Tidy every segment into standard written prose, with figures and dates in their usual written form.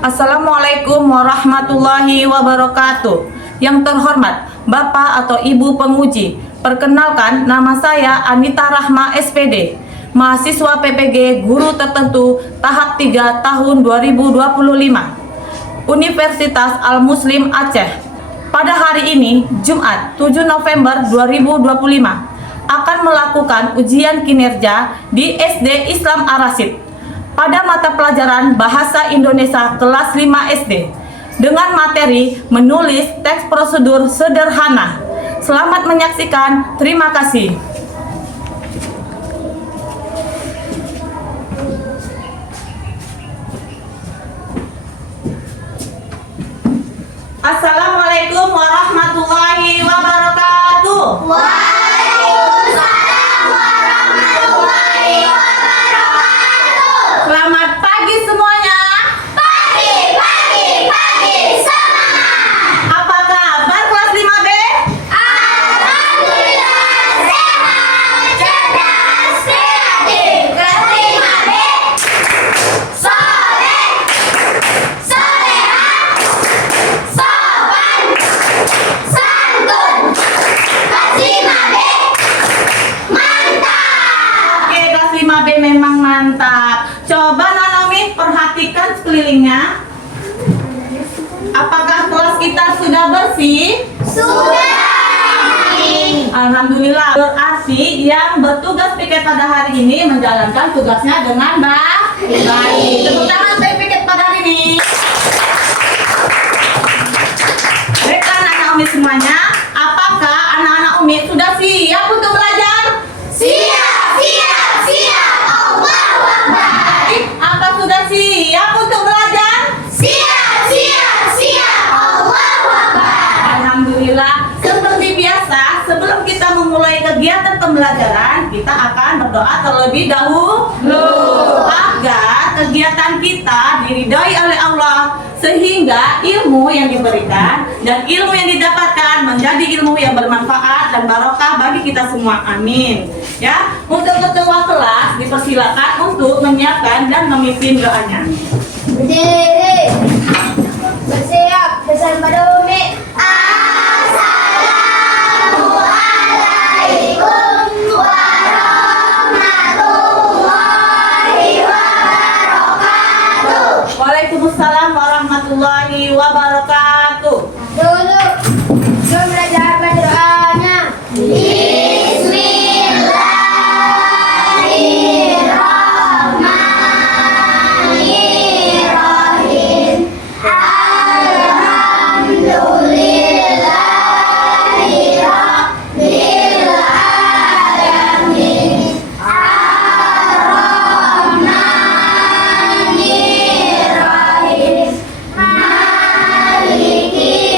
Assalamualaikum warahmatullahi wabarakatuh. Yang terhormat Bapak atau Ibu penguji, perkenalkan nama saya Anita Rahma SPD, mahasiswa PPG Guru Tertentu tahap 3 tahun 2025, Universitas Al-Muslim Aceh. Pada hari ini, Jumat 7 November 2025, akan melakukan ujian kinerja di SD Islam Ar-Rasyid pada mata pelajaran Bahasa Indonesia kelas 5 SD dengan materi menulis teks prosedur sederhana. Selamat menyaksikan. Terima kasih. Assalamualaikum warahmatullahi wabarakatuh. Waalaikumsalam warahmatullahi wabarakatuh. Selamat pagi semuanya. Pagi, semangat. Apa kabar kelas 5B? Alhamdulillah sehat, cerdas, kreatif. Kelas 5B soleh, soleha, sopan, santun. Kelas 5B mantap. Oke, kelas 5B memang mantap. Coba Nanomi perhatikan sekelilingnya. Apakah kelas kita sudah bersih? Sudah. Alhamdulillah. Berarti yang bertugas piket pada hari ini menjalankan tugasnya dengan baik. Tepuk tangan untuk piket pada hari ini. Baiklah anak-anak Umi semuanya, apakah anak-anak Umi sudah siap untuk belajar? Siap. Allahu Akbar. Apa sudah siap untuk belajar? Siap. Allahu Akbar. Alhamdulillah. Seperti biasa, sebelum kita memulai kegiatan pembelajaran, kita akan berdoa terlebih dahulu agar kegiatan kita diridhoi oleh Allah, sehingga ilmu yang diberikan dan ilmu yang didapatkan menjadi ilmu yang bermanfaat dan barokah bagi kita semua. Amin. Ya, untuk ketua kelas dipersilakan untuk menyiapkan dan memimpin doanya. Berdiri. Bersiap. Pesan pada Umi. Assalamualaikum warahmatullahi wabarakatuh. Waalaikumsalam warahmatullahi wabarakatuh. Dulu belum belajar baca doanya. Bismillahirrahmanirrahim. Alhamdulillahi rabbil alamin. Ar-Rahmanirrahim. Maliki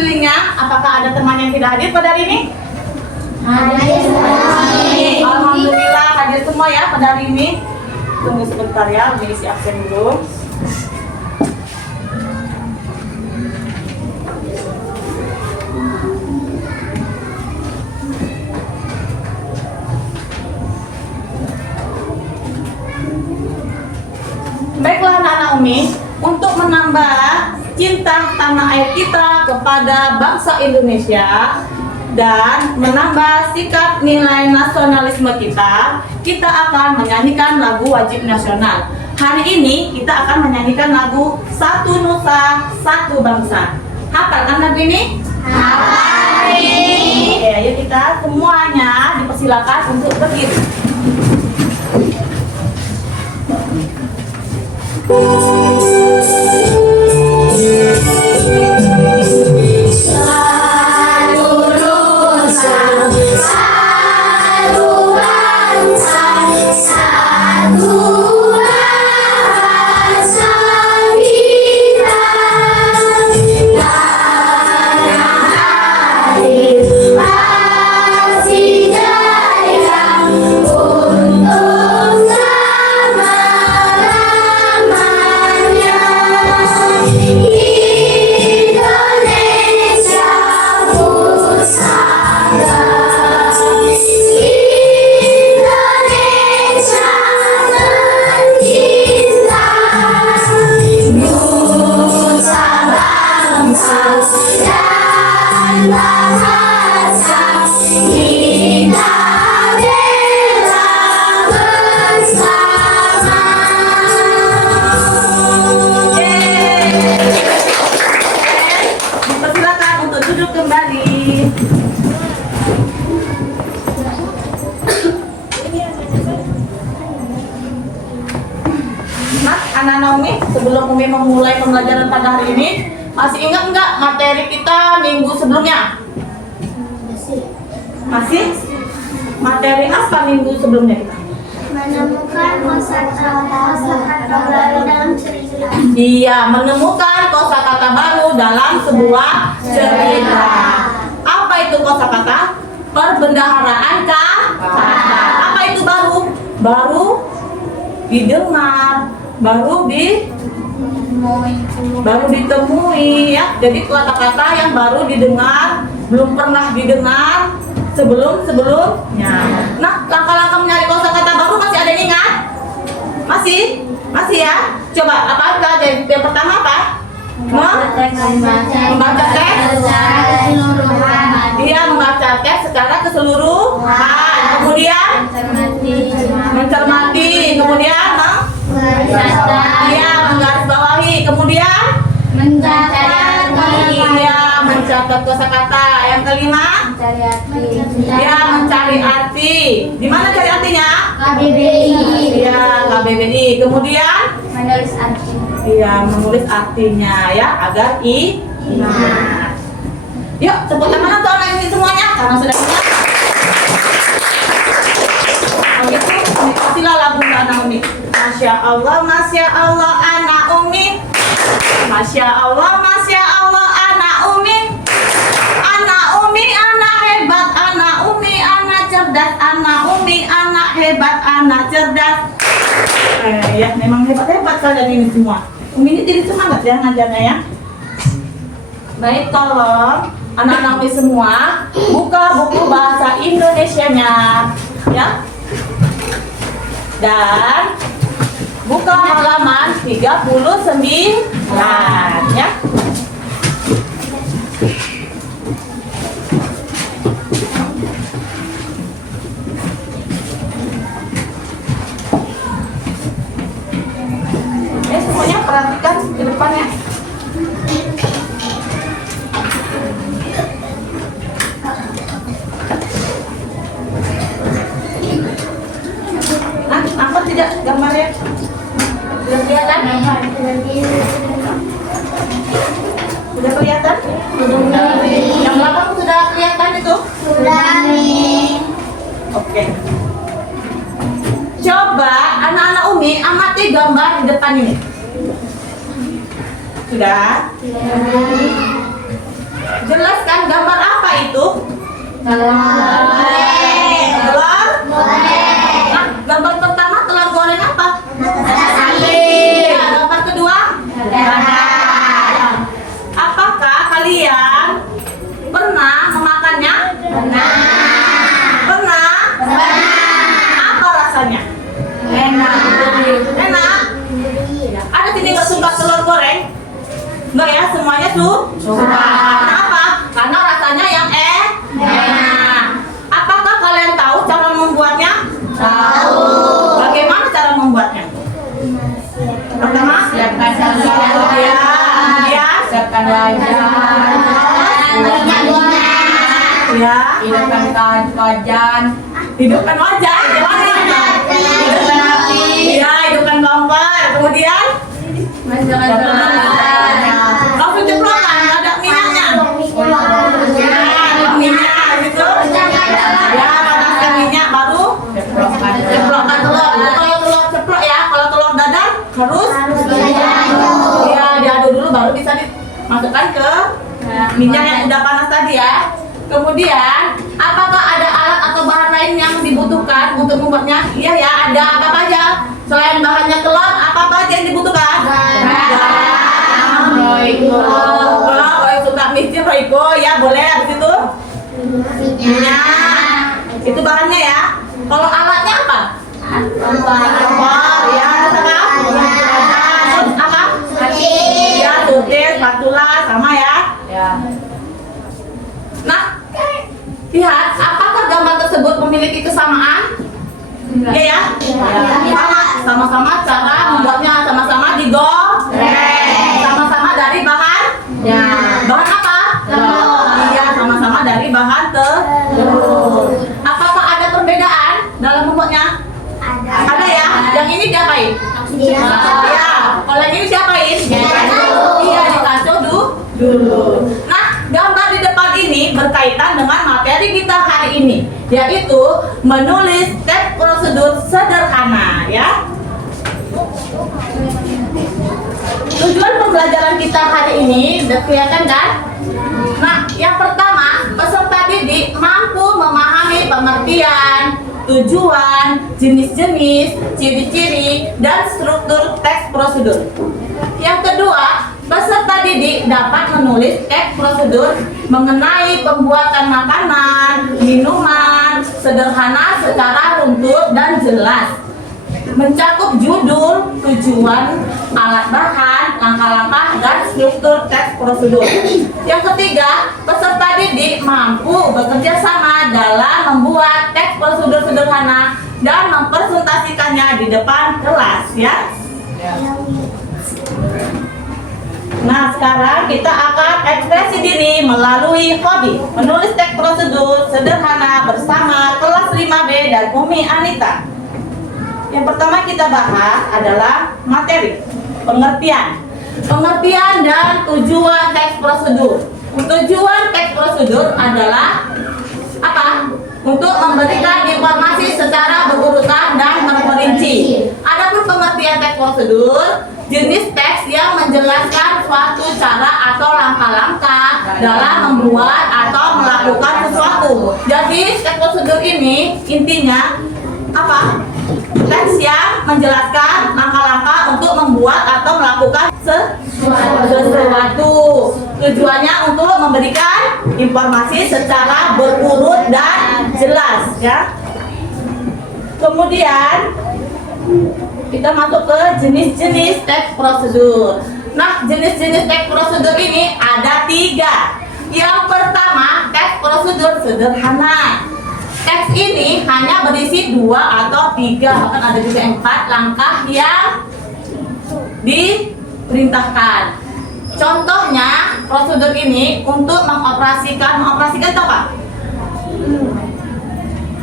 sekelilingnya. Apakah ada teman yang tidak hadir pada hari ini? Alhamdulillah hadir semua ya pada hari ini. Tunggu sebentar ya, Umi isi absen dulu. Baiklah anak-anak Umi, untuk menambah cinta tanah air kita kepada bangsa Indonesia dan menambah sikap nilai nasionalisme kita akan menyanyikan lagu wajib nasional. Hari ini kita akan menyanyikan lagu Satu Nusa, Satu Bangsa. Hafalkan lagu ini? Hafal. Oke, ayo kita semuanya dipersilakan untuk berdiri. Satu nusa, satu bangsa, satu bahasa kita. Tanah air pasti jaya untuk selama-lamanya. Indonesia pusaka, Indonesia tercinta, nusa bangsa dan bahasa kita bela bersama. Dipersilakan untuk duduk kembali. Nah, anak-anak Umi, sebelum Umi memulai pembelajaran pada hari ini, masih ingat nggak materi kita minggu sebelumnya? Masih? Materi apa minggu sebelumnya kita? Menemukan kosakata baru dalam cerita. Iya, menemukan kosakata baru dalam sebuah cerita. Apa itu kosakata? Perbendaharaan kata. Apa itu baru? Baru didengar, baru ditemui ya. Jadi kata-kata yang baru didengar, belum pernah didengar sebelumnya. Nah, langkah-langkah mencari kosakata baru masih ada yang ingat? Masih ya? Coba apa aja? Yang pertama apa? Membaca teks. Dia membaca teks secara keseluruhan. Kemudian mencermati. Kemudian dia menggarisbawahi. Kemudian dia mencatat kosakata. Yang kelima, dia mencari arti. Di mana cari artinya? KBBI. Ya, KBBI. Kemudian Menulis arti. dia menulis artinya ya agar ingat. Yuk, tepuk tangan untuk anak ini semuanya karena sudah ingat. Kalau gitu, kasihlah lagu untuk anak Umi. Masya Allah anak Umi. Masya Allah anak Umi. Anak Umi, anak hebat, anak Umi, anak cerdas, anak Umi, anak hebat, anak cerdas. Ya, memang hebat-hebat kalian ini semua. Umi ini jadi semangat ya ngajarnya ya. Baik, tolong anak-anak Umi semua buka buku bahasa Indonesianya ya. Dan buka halaman 39 ya. Semuanya perhatikan ke depannya. Nah, apa tidak gambarnya? Sudah kelihatan? Sudah kelihatan? Yang belakang sudah kelihatan itu? Oke. Coba anak-anak Umi amati gambar di depan ini. Sudah? Jelas Telur? Nah, gambar pertama telur goreng apa? Ya, gambar kedua? Apakah kalian pernah memakannya? Pernah? Apa rasanya? Enak. Ada sini nggak suka telur goreng? Enggak ya, semuanya suka. Karena apa? Karena rasanya yang enak. Apakah kalian tahu cara membuatnya? Tahu. Bagaimana cara membuatnya? Pertama, siapkan siapkan wajan. Ya, hidupkan wajan. Hidupkan api. Ya, hidupkan kompor. Kemudian langsung ceplokan, ada minyaknya. Ya, minyak gitu. Ya, panaskan minyak baru ceplokkan telur. Kalau telur ceplok ya, kalau telur dadar harus ya diaduk dulu baru bisa dimasukkan ke minyak yang udah panas tadi ya. Kemudian, apakah ada alat atau bahan lain yang dibutuhkan untuk membuatnya? Iya ya, ada apa aja? Selain bahannya telur, apa aja yang dibutuhkan? Royco. Kalau yang suka micin Royco ya boleh habis itu. Minyak. Itu bahannya ya. Kalau alatnya apa? Kompor ya, terus apa? Terus apa? Ya, sutir, spatula sama ya. Nah, lihat apakah gambar tersebut memiliki kesamaan? Iya ya? Sama-sama cara membuatnya, sama-sama digoreng. Sama-sama dari bahan? Bahan apa? Iya, sama-sama dari bahan telur. Apakah ada perbedaan dalam membuatnya? Ada ya? Yang ini diapain? Iya. Kalau yang ini diapain? Iya, dikacau dulu. Nah, gambar di depan ini berkaitan dengan materi kita hari ini, yaitu menulis teks prosedur sederhana ya. Tujuan pembelajaran kita hari ini udah kelihatan kan? Nah, yang pertama, peserta didik mampu memahami pengertian, tujuan, jenis-jenis, ciri-ciri, dan struktur teks prosedur. Yang kedua, peserta didik dapat menulis teks prosedur mengenai pembuatan makanan, minuman, sederhana secara runtut dan jelas. Mencakup judul, tujuan, alat bahan, langkah-langkah, dan struktur teks prosedur. Yang ketiga, peserta didik mampu bekerja sama dalam membuat teks prosedur sederhana dan mempresentasikannya di depan kelas ya. Nah, sekarang kita akan ekspresi diri melalui hobi menulis teks prosedur sederhana bersama kelas 5B dan Umi Anita. Yang pertama kita bahas adalah materi, pengertian dan tujuan teks prosedur. Tujuan teks prosedur adalah apa? Untuk memberikan informasi secara berurutan dan terperinci. Adapun pengertian teks prosedur, jenis teks yang menjelaskan suatu cara atau langkah-langkah dalam membuat atau melakukan sesuatu. Jadi teks prosedur ini intinya apa? Teks yang menjelaskan langkah-langkah untuk membuat atau melakukan sesuatu. Tujuannya untuk memberikan informasi secara berurut dan jelas ya. Kemudian kita masuk ke jenis-jenis teks prosedur. Nah, jenis-jenis teks prosedur ini ada 3. Yang pertama, teks prosedur sederhana. Teks ini hanya berisi 2 atau 3, bahkan ada juga 4 langkah yang diperintahkan. Contohnya, prosedur ini untuk mengoperasikan itu apa?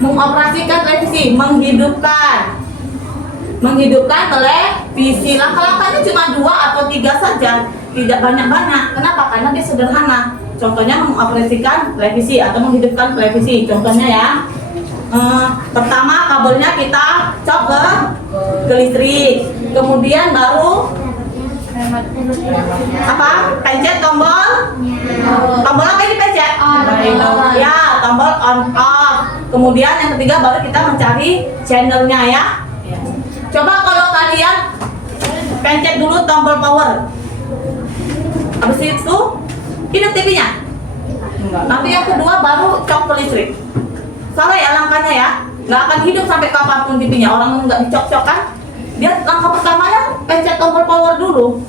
Mengoperasikan televisi, menghidupkan televisi. Langkah-langkahnya cuma 2 atau 3 saja, tidak banyak-banyak. Kenapa? Karena dia sederhana. Contohnya mengoperasikan televisi atau menghidupkan televisi. Contohnya ya, pertama kabelnya kita cok ke listrik, kemudian baru apa? Pencet tombol apa ini pencet? Ya, tombol on off. Kemudian yang ketiga baru kita mencari channelnya ya. Coba kalau kalian pencet dulu tombol power. Habis itu hidup TV-nya. Nanti yang kedua baru cok ke listrik. Salah ya langkahnya ya. Nggak akan hidup sampai kapanpun TV-nya. Orang nggak dicok-cok kan. Dia langkah pertamanya pencet tombol power dulu.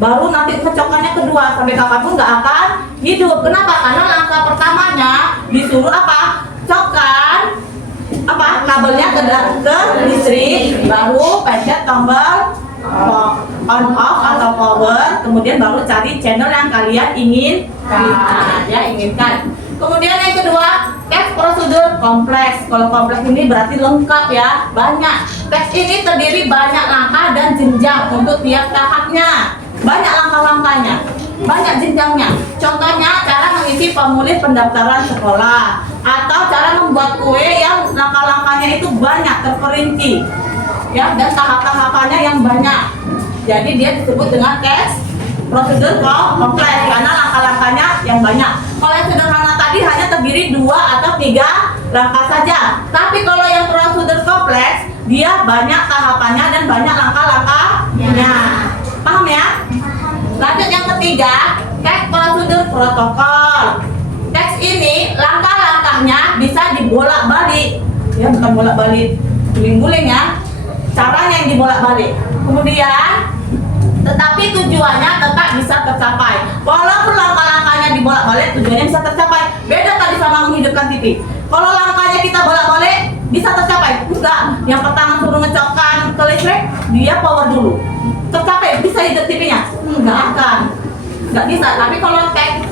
Baru nanti kecokannya kedua, sampai kapanpun nggak akan hidup. Kenapa? Karena langkah pertamanya disuruh apa? Cokkan apa? Kabelnya ke listrik, baru pencet tombol on off atau power, kemudian baru cari channel yang kalian inginkan. Kemudian yang kedua, teks prosedur kompleks. Kalau kompleks ini berarti lengkap ya, banyak. Teks ini terdiri banyak langkah dan jenjang untuk tiap tahapnya. Banyak langkah-langkahnya, banyak jenjangnya. Contohnya cara mengisi formulir pendaftaran sekolah atau cara membuat kue yang langkah-langkahnya itu banyak terperinci ya, dan tahap-tahapannya yang banyak. Jadi dia disebut dengan teks prosedur kompleks karena langkah-langkahnya yang banyak. Kalau yang sederhana tadi hanya terdiri 2 atau 3 langkah saja. Tapi kalau yang prosedur kompleks dia banyak tahapannya dan banyak langkah-langkahnya. Paham ya? Lanjut yang ketiga, teks prosedur protokol. Teks ini langkah-langkahnya bisa dibolak-balik. Ya, bukan bolak-balik guling-guling ya. Caranya yang dibolak-balik. Kemudian tetapi tujuannya tetap bisa tercapai. Walaupun langkah-langkahnya dibolak-balik, tujuannya bisa tercapai. Beda tadi sama menghidupkan TV. Kalau langkahnya kita bolak-balik, bisa tercapai? Enggak. Yang pertama suruh ngecokkan ke listrik, dia power dulu. Tercapai, bisa hidup TV-nya? Enggak akan. Enggak bisa. Tapi kalau teks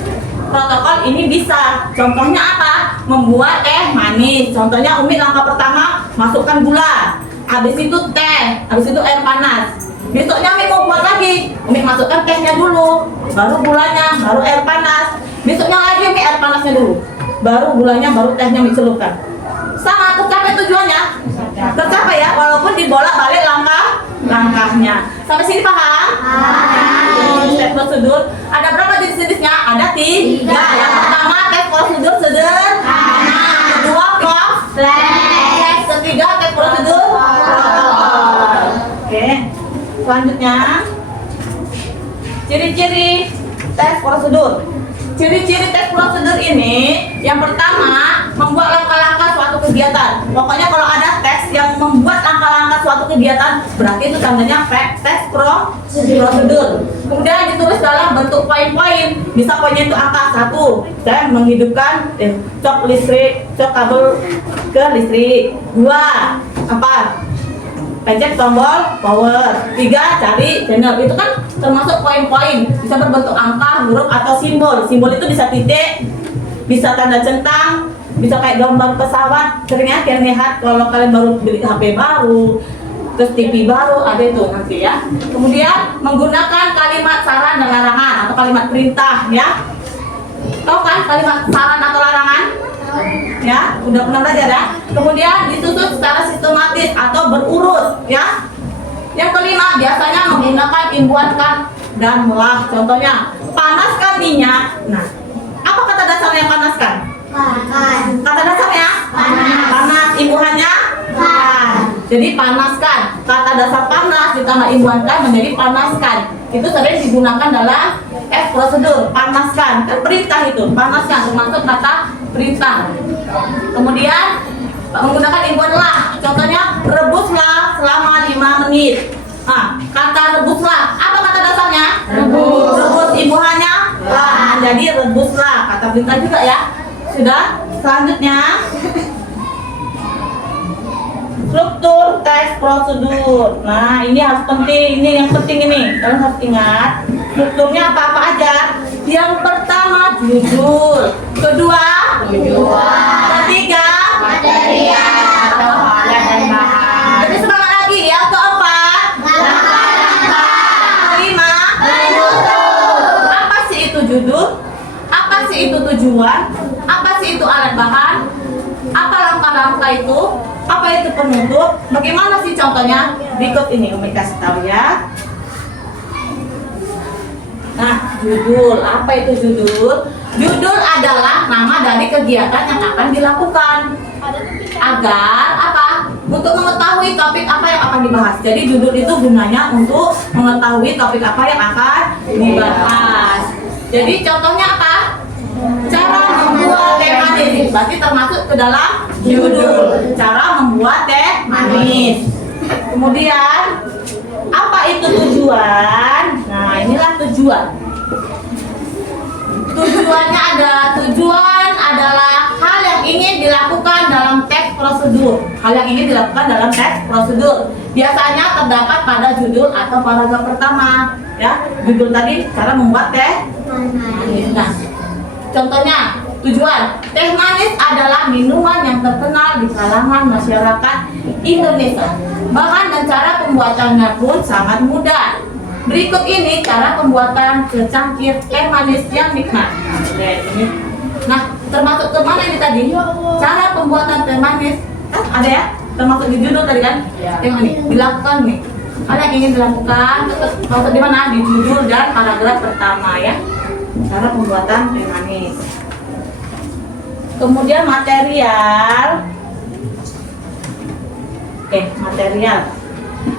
protokol ini bisa. Contohnya apa? Membuat teh manis. Contohnya Umi langkah pertama, masukkan gula. Habis itu teh, habis itu air panas. Besoknya Umi mau buat lagi, Umi masukkan tehnya dulu, baru gulanya, baru air panas. Besoknya lagi Umi air panasnya dulu, baru gulanya, baru tehnya Umi celupkan. Sama, tercapai tujuannya? Tercapai ya, walaupun dibolak-balik langkahnya. Sampai sini paham? Teks prosedur. Ada berapa jenis-jenisnya? Ada 3. Yang pertama teks prosedur sederhana, kedua kompleks, ketiga teks prosedur protokol. Oke. Selanjutnya, ciri-ciri teks prosedur. Ciri-ciri teks prosedur ini, yang pertama, membuat langkah-langkah suatu kegiatan. Pokoknya kalau ada teks yang membuat langkah-langkah suatu kegiatan, berarti itu tandanya teks prosedur. Kemudian ditulis dalam bentuk poin-poin. Bisa poinnya itu angka 1, saya menghidupkan cok listrik, cok kabel ke listrik. 2, apa? Pencet tombol power. 3, cari channel. Itu kan termasuk poin-poin. Bisa berbentuk angka, huruf atau simbol. Simbol itu bisa titik, bisa tanda centang, bisa kayak gambar pesawat. Seringnya kalian lihat kalau kalian baru beli HP baru, terus TV baru, ada itu nanti ya. Kemudian menggunakan kalimat saran dan larangan atau kalimat perintah ya. Tahu kan kalimat saran atau larangan? Ya, udah pernah belajar ya. Kemudian disusun secara sistematis atau berurut ya. Yang kelima, biasanya menggunakan imbuhan kan dan melah. Contohnya, panaskan minyak. Nah, apa kata dasarnya panaskan? Panas. Kata dasarnya? Panas. Imbuhannya? Jadi panaskan. Kata dasar panas ditambah imbuhan kan menjadi panaskan. Itu sering digunakan dalam teks prosedur. Panaskan, kan perintah itu. Panaskan termasuk kata perintah. Kemudian menggunakan imbuhan lah. Contohnya rebuslah selama 5 menit. Nah, kata rebuslah, apa kata dasarnya? Rebus. Rebus imbuhannya lah. Jadi rebuslah, kata perintah juga ya. Sudah. Selanjutnya struktur teks prosedur. Nah, ini harus penting. Ini yang penting ini. Kalian harus ingat. Strukturnya apa-apa aja. Yang pertama judul, kedua ketiga Material atau hal dan bahan. Jadi semangat lagi. Yang keempat kelima apa sih itu judul? Apa sih itu tujuan? Apa sih itu alat bahan? Apa langkah-langkah itu? Apa itu penutup? Bagaimana sih contohnya? Berikut ini Umi kasih tahu ya. Nah, judul. Apa itu judul? Judul adalah nama dari kegiatan yang akan dilakukan. Agar apa? Untuk mengetahui topik apa yang akan dibahas. Jadi judul itu gunanya untuk mengetahui topik apa yang akan dibahas. Jadi contohnya apa? Cara membuat teh manis. Berarti termasuk ke dalam judul. Cara membuat teh manis. Kemudian apa itu tujuan? Nah, inilah tujuan. Tujuannya tujuan adalah hal yang ingin dilakukan dalam teks prosedur. Hal yang ingin dilakukan dalam teks prosedur. Biasanya terdapat pada judul atau paragraf pertama. Ya, judul tadi cara membuat teh manis. Nah, contohnya tujuan teh manis adalah minuman yang terkenal di kalangan masyarakat Indonesia. Bahan dan cara pembuatannya pun sangat mudah. Berikut ini cara pembuatan secangkir teh manis yang nikmat. Nah, termasuk ke mana ini tadi? Cara pembuatan teh manis ada ya? Termasuk di judul tadi kan? Yang ini dilakukan nih. Hal yang ingin dilakukan termasuk di mana? Di judul dan paragraf pertama ya. Cara pembuatan teh manis. Kemudian material.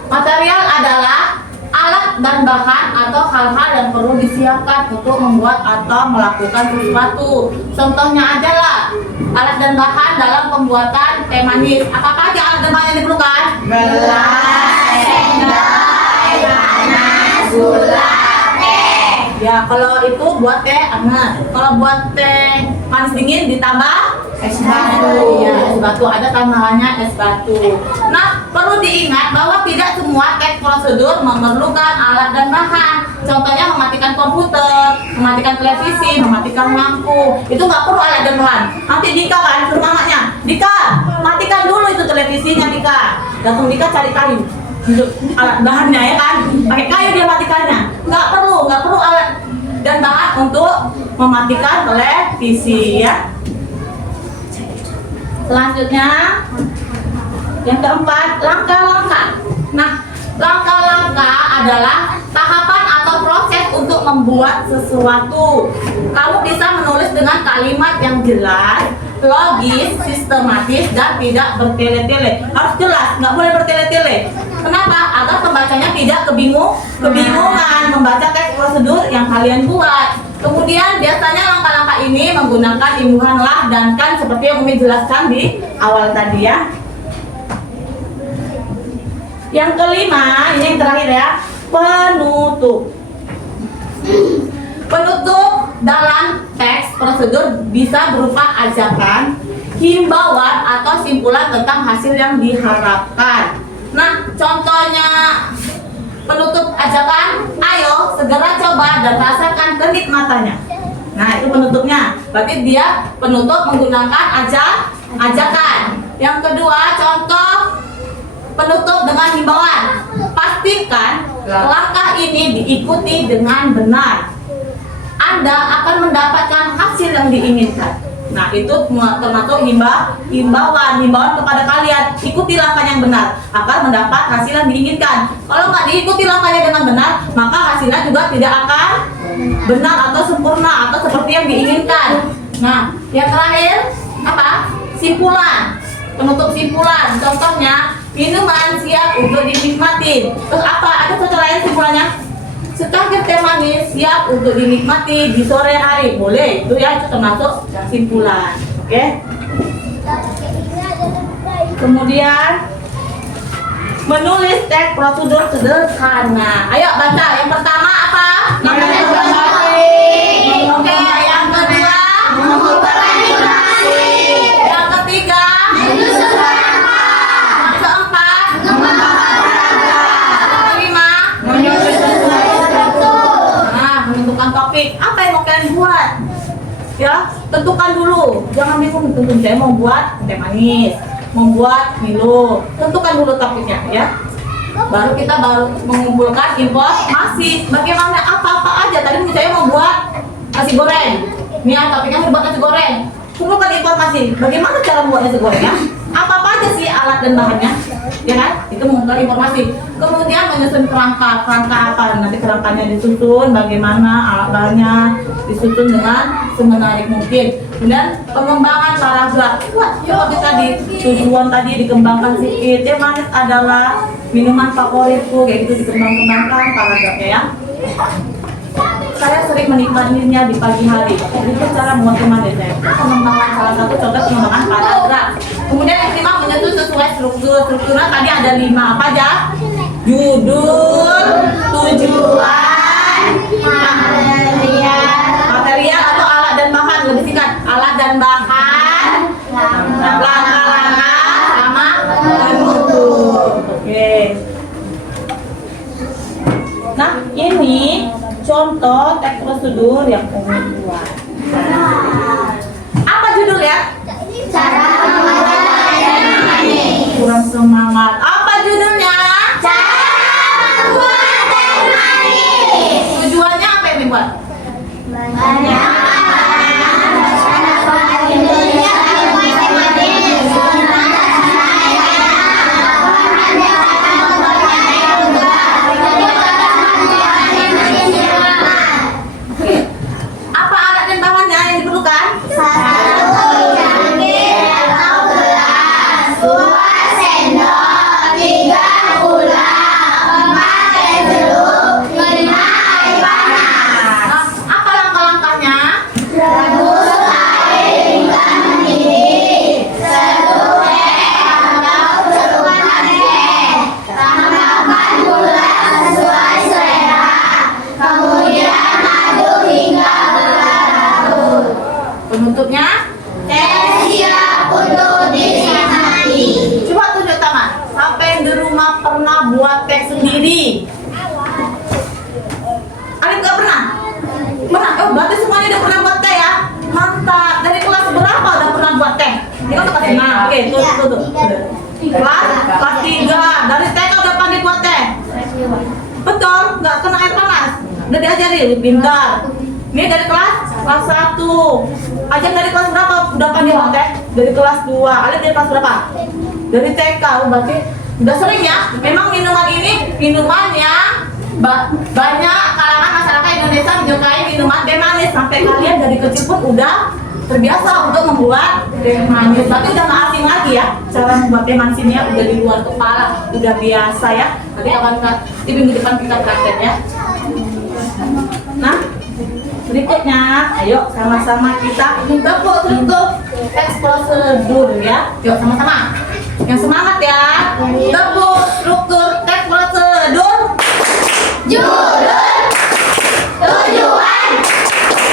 Material adalah alat dan bahan atau hal-hal yang perlu disiapkan untuk membuat atau melakukan sesuatu. Contohnya adalah alat dan bahan dalam pembuatan teh manis. Apa aja alat dan bahan yang diperlukan? Gelas, sendok, air panas, gula, teh. Ya, kalau itu buat teh hangat. Kalau buat teh manis dingin ditambah es batu. Ya, es batu ada tambahannya es batu. Nah, perlu diingat bahwa tidak semua teks prosedur memerlukan alat dan bahan. Contohnya mematikan komputer, mematikan televisi, mematikan lampu. Itu nggak perlu alat dan bahan. Nanti Dika kan suruh mamanya, Dika, matikan dulu itu televisinya Dika. Langsung Dika cari kayu. Alat bahannya ya kan, pakai kayu dia matikannya. Nggak perlu alat dan bahan untuk mematikan televisi ya. Selanjutnya yang keempat, langkah-langkah. Nah, langkah-langkah adalah tahapan atau proses untuk membuat sesuatu. Kamu bisa menulis dengan kalimat yang jelas, logis, sistematis, dan tidak bertele-tele. Harus jelas, nggak boleh bertele-tele. Kenapa? Agar pembacanya tidak kebingungan membaca teks prosedur yang kalian buat. Kemudian biasanya langkah-langkah ini menggunakan imbuhan lah dan kan seperti yang Umi jelaskan di awal tadi ya. Yang kelima, ini yang terakhir ya, penutup. Penutup dalam teks prosedur bisa berupa ajakan, himbauan atau simpulan tentang hasil yang diharapkan. Nah, contohnya penutup ajakan, ayo segera coba dan rasakan kenikmatannya. Nah, itu penutupnya. Berarti dia penutup menggunakan ajakan. Yang kedua, contoh penutup dengan himbauan. Pastikan langkah ini diikuti dengan benar. Anda akan mendapatkan hasil yang diinginkan. Nah, itu termasuk himbauan kepada kalian. Ikuti langkah yang benar akan mendapat hasil yang diinginkan. Kalau nggak diikuti langkahnya dengan benar, maka hasilnya juga tidak akan benar atau sempurna atau seperti yang diinginkan. Nah, yang terakhir apa? Simpulan. Penutup simpulan. Contohnya, minuman siap untuk dinikmati. Terus apa? Ada contoh lain simpulannya? Secangkir teh manis siap untuk dinikmati di sore hari. Boleh, itu ya, itu termasuk simpulan. Oke? Kemudian menulis teks prosedur sederhana. Ayo baca. Yang pertama apa? Namanya Oke, yang kedua yang ketiga yang keempat yang kelima menentukan topik. Apa yang mau kalian buat? Ya, tentukan dulu. Jangan bingung, tentukan saya mau buat teh manis, membuat Milo. Tentukan dulu topiknya ya. Kita mengumpulkan informasi. Bagaimana apa aja. Tadi saya mau buat nasi goreng. Nih ya, topiknya mau buat nasi goreng. Kumpulkan informasi. Bagaimana cara membuat nasi goreng ya? Apa aja sih alat dan bahannya? ya kan? Itu mengumpulkan informasi. Kemudian menyusun kerangka apa? Nanti kerangkanya disusun, bagaimana alat bahannya disusun dengan semenarik mungkin. Kemudian pengembangan paragraf. Wah, seperti tadi tujuan tadi dikembangkan sedikit. Teh manis adalah minuman favoritku, kayak gitu dikembangkan paragrafnya ya. Saya sering menikmatinya di pagi hari. Itu cara membuat teh manis ya. Pengembangan salah satu contoh pengembangan paragraf. Kemudian yang kelima menyusun sesuai strukturnya tadi ada 5 apa aja? Judul, tujuan, material atau alat dan bahan, lebih singkat alat dan bahan, langkah-langkah sama penutup. Oke. Nah ini contoh teks prosedur yang umum 2. Apa judulnya? Cara membuat teh manis. Kurang semangat. Apa judulnya? Cara membuat teh manis. Tujuannya apa yang dibuat? Banyak Indonesia membuat teh manis. Apa alat dan bahannya yang diperlukan? Satu cangkir atau gelas, 2 sendok, 3 gula, 4 teh jeruk, 5 air panas. Apa langkah-langkahnya? Rebus air hingga mendidih. Seduh teh atau celupkan teh. Tambahkan gula sesuai selera. Kemudian aduk hingga berlarut. Penutupnya? Teh siap untuk dinikmati. Coba tunjuk tangan. Siapa yang di rumah pernah buat teh sendiri? Alif nggak pernah? Pernah? Oh, berarti semuanya udah pernah buat teh ya? Mantap. Dari kelas berapa udah pernah buat teh? Ini kan kelas 5. Oke, tuh. Kelas 3. Dari TK udah pandai buat teh? Betul, nggak kena air panas. Udah diajari, pintar. Ini dari kelas 1. Ajeng dari kelas berapa udah pandai buat teh? Dari kelas 2. Alif dari kelas berapa? Dari TK. Oh, berarti udah sering ya. Memang minuman ini minuman yang banyak kalangan masyarakat Indonesia menyukai minuman teh manis. Sampai kalian dari kecil pun udah terbiasa untuk membuat teh manis. Berarti udah nggak asing lagi ya cara membuat teh manis ini ya, udah di luar kepala, udah biasa ya. Nanti kapan di minggu depan kita praktek ya. Nah, berikutnya, ayo sama-sama kita tepuk teks prosedur ya. Yuk sama-sama. Yang semangat ya. Tepuk struktur teks prosedur. Judul, tujuan,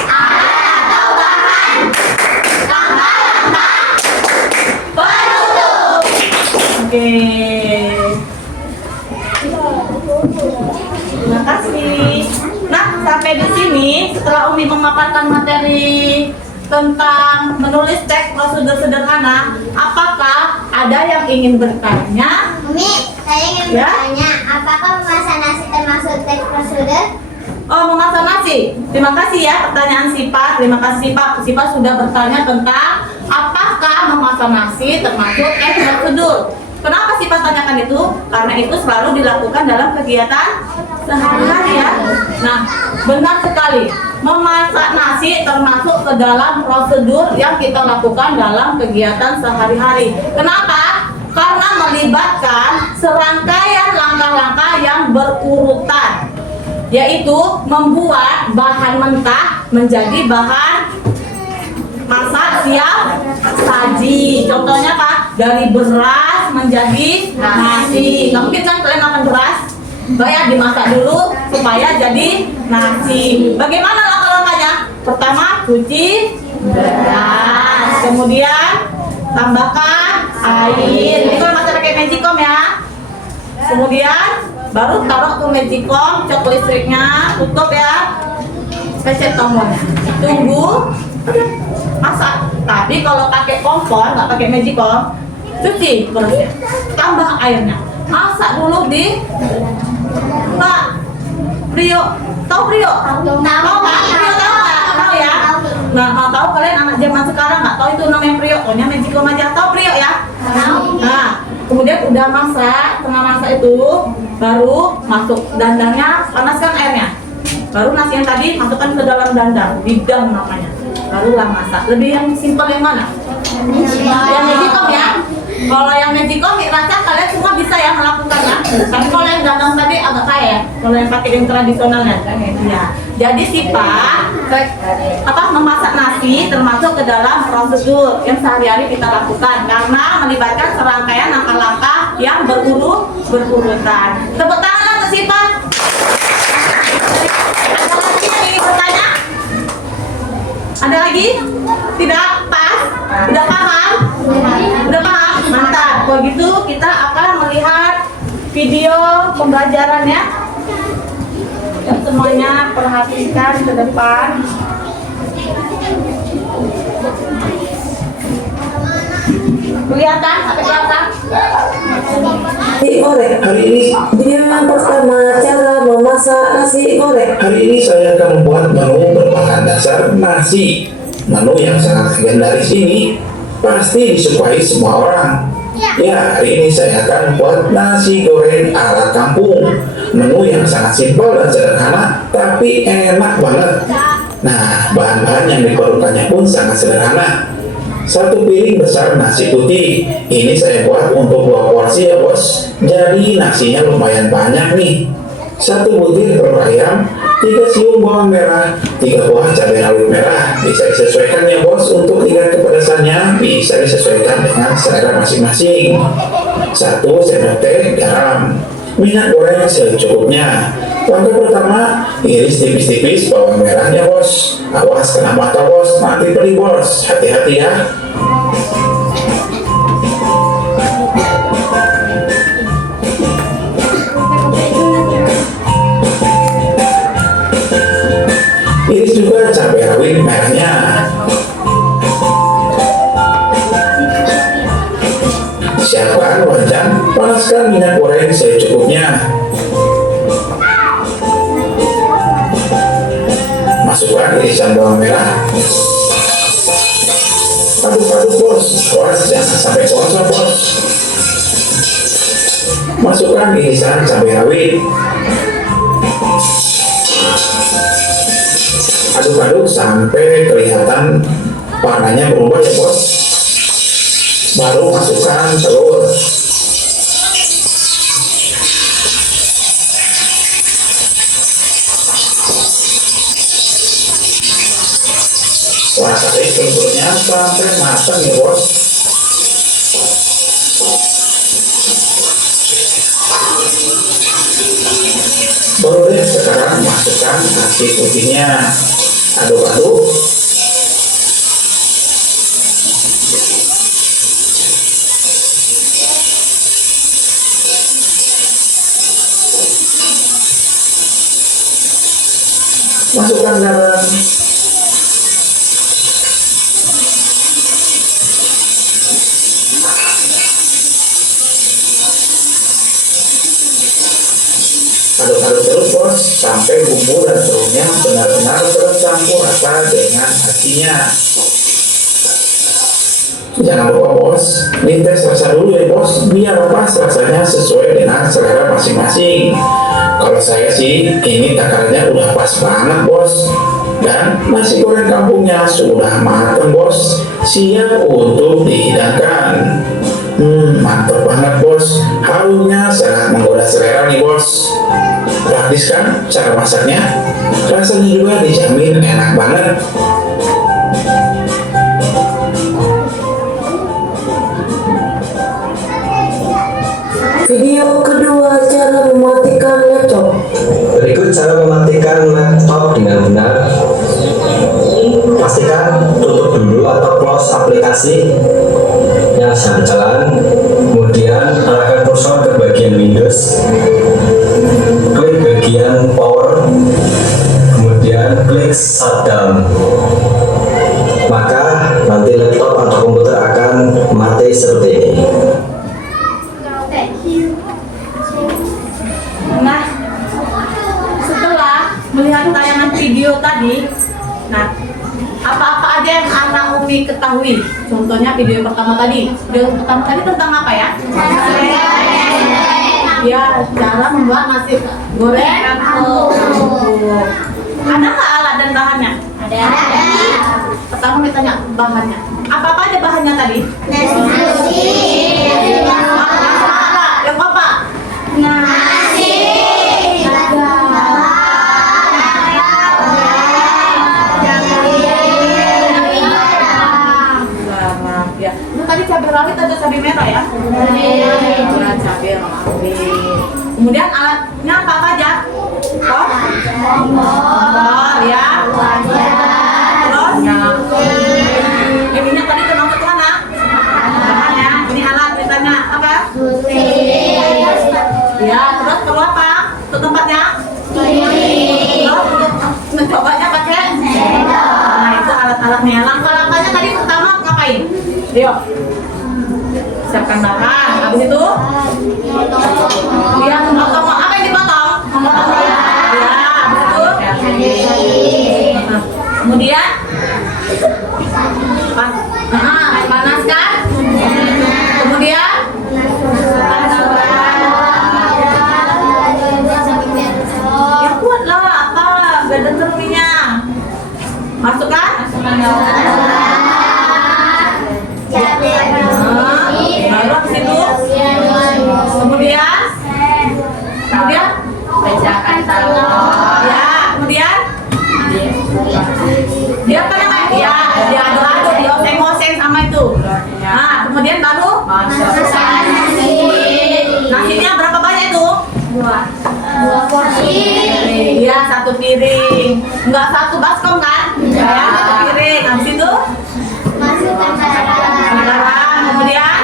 alat atau bahan, langkah-langkah, penutup. Oke. Terima kasih. Nah, sampai di sini setelah Umi memaparkan materi tentang menulis teks prosedur sederhana, apakah ada yang ingin bertanya? Umi, saya ingin Ya? bertanya, apakah memasak nasi termasuk teks prosedur? Oh, memasak nasi. Terima kasih ya pertanyaan Sipa. Terima kasih Sipa. Sipa sudah bertanya tentang apakah memasak nasi termasuk teks prosedur. Kenapa Sipa tanyakan itu? Karena itu selalu dilakukan dalam kegiatan sehari-hari ya. Nah, benar sekali. Memasak nasi termasuk ke dalam prosedur yang kita lakukan dalam kegiatan sehari-hari. Kenapa? Karena melibatkan serangkaian langkah-langkah yang berurutan, yaitu membuat bahan mentah menjadi bahan masak siap saji. Contohnya apa? Dari beras menjadi nasi. Nggak mungkin kan kalian makan beras, bayar dimasak dulu supaya jadi nasi. Bagaimana langkah-langkahnya? Pertama, cuci beras, kemudian tambahkan air. Ini kalau masih pakai magicom ya. Kemudian baru taruh ke magicom, cok listriknya, tutup ya, pencet tombolnya, tunggu, masak. Tapi kalau pakai kompor, nggak pakai magicom, cuci berasnya, tambah airnya, masak dulu di Mbak Prio. Tahu Prio? Tahu kan? Prio tahu nggak? Tahu ya? Nah, mau tahu kalian anak zaman sekarang nggak tahu itu namanya Prio? Pokoknya magicom aja. Tahu Prio ya? Nah, Kemudian udah masak, tengah masak itu baru masuk dandangnya, panaskan airnya. Baru nasi yang tadi masukkan ke dalam dandang, didang namanya. Barulah masak. Lebih yang simpel yang mana? Yang magicom ya. Kalau yang magicom rasa kalian semua bisa ya melakukannya. Tapi kalau yang dandang tadi agak kaya ya. Kalau yang pakai yang tradisionalnya. Ya. Jadi Sipa memasak nasi termasuk ke dalam prosedur yang sehari-hari kita lakukan karena melibatkan serangkaian langkah-langkah yang berurutan. Tepuk tangan untuk Sipa. Ada lagi yang ingin bertanya? Ada lagi? Tidak pas? Udah paham? Udah paham? Mantap. Kalau gitu kita akan melihat video pembelajarannya. Dan semuanya perhatikan ke depan. Kelihatan? Sampai kelihatan? Nasi goreng. Hari ini, Yang pertama, cara memasak nasi goreng. hari ini saya akan membuat menu berbahan dasar nasi. Menu yang sangat legendaris ini pasti disukai semua orang. Ya, hari ini saya akan membuat nasi goreng ala kampung. Menu yang sangat simpel dan sederhana, tapi enak banget. Nah, bahan-bahan yang diperlukannya pun sangat sederhana. 1 piring besar nasi putih. Ini saya buat untuk 2 porsi ya bos. Jadi nasinya lumayan banyak nih. 1 butir telur ayam, 3 siung bawang merah, 3 buah cabai rawit merah. Bisa disesuaikan ya bos. Untuk tingkat kepedasannya bisa disesuaikan dengan selera masing-masing. 1 sendok teh garam. Minyak goreng secukupnya. Langkah pertama, iris tipis-tipis bawang merahnya bos. Awas kena mata bos, nanti perih bos. Hati-hati ya. Iris juga cabai rawit merahnya. Siapkan wajan, panaskan minyak goreng secukupnya. Masukkan irisan bawang merah. Aduk-aduk bos, awas jangan sampai gosong bos. Masukkan irisan cabai rawit. Aduk-aduk sampai kelihatan warnanya berubah ya bos. Baru masukkan telur. Wah, tadi telurnya sampai matang ya bos. Baru deh sekarang masukkan nasi putihnya. Aduk-aduk. Masukkan garam. Aduk-aduk terus bos sampai bumbu dan telurnya benar-benar tercampur rata dengan nasinya. Jangan lupa bos, dites rasa dulu ya bos, biar pas rasanya sesuai dengan selera masing-masing. Kalau saya sih, ini takarannya udah pas banget bos. Dan nasi goreng kampungnya sudah matang bos, siap untuk dihidangkan. Mantap banget bos, harumnya sangat menggoda selera nih bos. Praktis kan cara masaknya? Rasanya juga dijamin enak banget. Video kedua, cara mematikan laptop. Berikut cara mematikan laptop dengan benar. Pastikan tutup dulu atau close aplikasi yang sedang jalan. Kemudian arahkan kursor ke bagian Windows. Klik bagian power. Kemudian klik shutdown. Maka nanti laptop atau komputer akan mati seperti ini. Nah, setelah melihat tayangan video tadi, nah apa-apa aja saja yang anak Umi ketahui? Contohnya video yang pertama tadi. Video yang pertama tadi tentang apa ya? Ya, cara membuat nasi goreng atau ada nggak alat dan bahannya? Ada. Pertama kita tanya bahannya. Apa aja bahannya tadi? Nasi. Yang apa? Nasi. Garam, ya. Itu tadi cabai rawit atau cabai merah ya? Ya, cabai rawit. Kemudian alatnya apa aja? Kompor, ya. Terus? Ini minyak tadi termasuk mana? Bahannya. Ini alat misalnya apa? Ya, terus perlu apa? Untuk tempatnya? Terus untuk mencobanya pakai? Nah, itu alat-alatnya. Langkah-langkahnya tadi pertama ngapain? Yuk. Siapkan bahan. Habis itu? Dia memotong. Apa yang dipotong? Memotong. Ya, habis itu? Nah, kemudian? Panaskan. Kemudian? Ya kuat lah, apa? Gak ada terminya. Masukkan? Baru habis itu? Kemudian? Pecahkan telur. Ya, kemudian? Dia apa namanya? Ya, diaduk-aduk, dioseng-oseng sama itu. Nah, kemudian baru? Nasinya berapa banyak itu? 2 porsi. Iya, 1 piring. Enggak 1 baskom kan? Ya, 1 piring. Habis itu? Masukkan garam. Kemudian?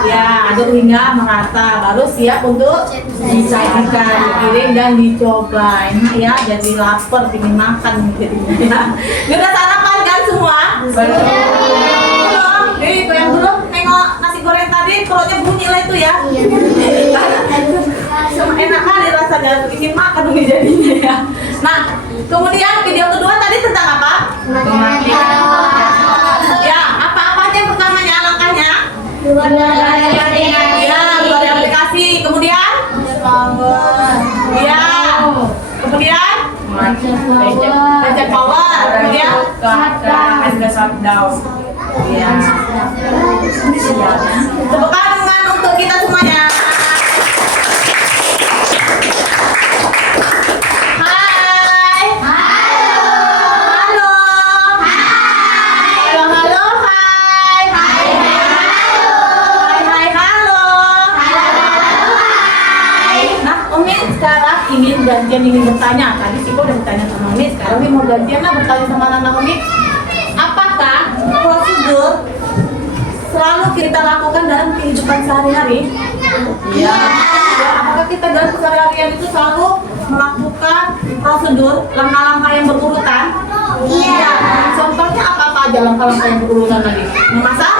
Ya, aduk hingga merata. Baru siap untuk disajikan di piring dan dicoba. Enak ya, jadi lapar, ingin makan jadinya. Ya. Udah sarapan kan semua? Belum. Kalau yang belum tengok nasi goreng tadi, perutnya bunyi lah itu ya. Enak kali rasanya, ingin makan ini jadinya ya. Nah, kemudian video kedua tadi tentang apa? Ya, apa-apa aja yang pertamanya langkahnya? Ya, keluar dari aplikasi. Kemudian? Ya. Kemudian? Pencet power. Kemudian? Shutdown. Ya. Tepuk tangan untuk kita semuanya. Hai. Halo. Halo, hai. Hai, halo. Nah, Umi sekarang ingin bertanya. Tadi sih udah bertanya sama Umi. Sekarang Umi mau gantian lah bertanya sama anak Umi. Apakah prosedur selalu kita lakukan dalam kehidupan sehari-hari? Iya. Ya, apakah kita dalam keseharian itu selalu melakukan prosedur langkah-langkah yang berurutan? Iya. Contohnya apa aja langkah-langkah yang berurutan tadi? Memasak?